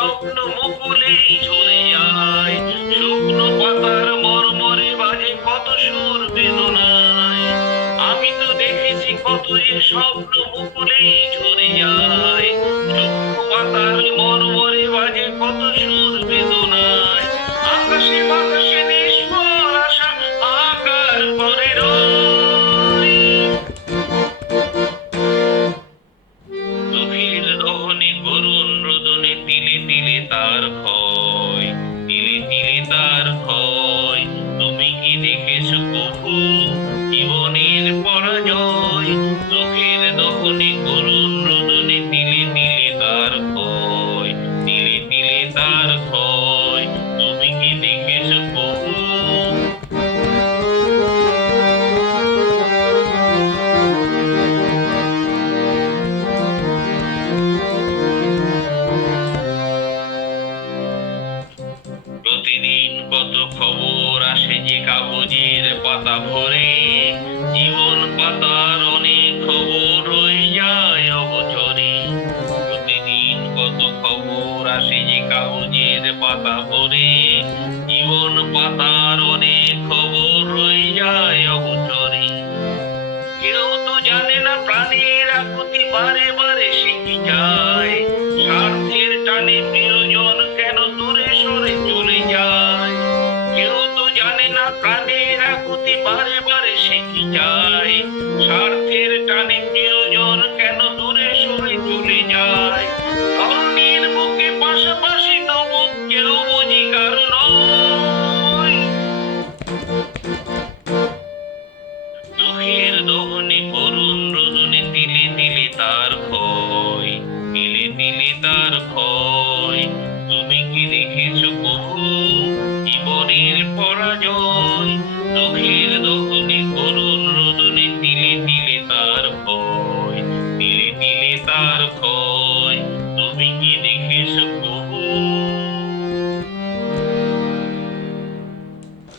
স্বপ্ন মুকুলেই ঝরে যায়, শুকনো পাতার মরমরে বাজে কত সুর বেদনায়। আমি তো দেখেছি কত যে স্বপ্ন মুকুলেই ঝরে যায়, শুকনো পাতার মরমরে বাজে কত সুর বেদনায়। আকাশে বাতাসে নিষ্ফল আশা আকার পরে রয়। চোখের দহনে করুণ রোদনে তিলে তিলে তার ক্ষয়, তিলে তিলে তার ক্ষয়। তুমি কি দেখেছো কভু জীবনের পরাজয়? চোখের দহনে করুণ রোদনে তিলে তিলে তার ক্ষয়, তিলে তিলে তার ক্ষয়। তুমি কি দেখেছো কভু? প্রতিদিন কত খবর আসে যে কাগজের পাতা ভরে, জীবন পাতার অনেক খবর রয়ে যায় অগোচরে। প্রতিদিন কত খবর আসে যে কাগজের পাতা ভরে, জীবন পাতার অনেক খবর রয়ে যায় অগোচরে। কেউ তো জানে না প্রাণের আকুতি বারে বারে শিখে যায়, স্বার্থের টানে প্রিয়জন কেন দূরে সরে চলে যায়। কেউ তো জানে না প্রাণের আকুতি বারে বারে শিখে যায়, স্বার্থের টানে প্রিয়জন কেন দূরে সরে চলে যায়। অন্যের বুকে পাশাপাশি তবু কেউ বুঝি কারো নয়। চোখের দহনে করুণ রোদনে তিলে তিলে তার ক্ষয়, তিলে তিলে তার ক্ষয়। তুমি কি দেখেছো কভু জীবনের পরাজয়? চোখের দহনে করুণ রোদনে তিলে তিলে তার ক্ষয়, তিলে তিলে তার ক্ষয়। তুমি কি দেখেছো কভু?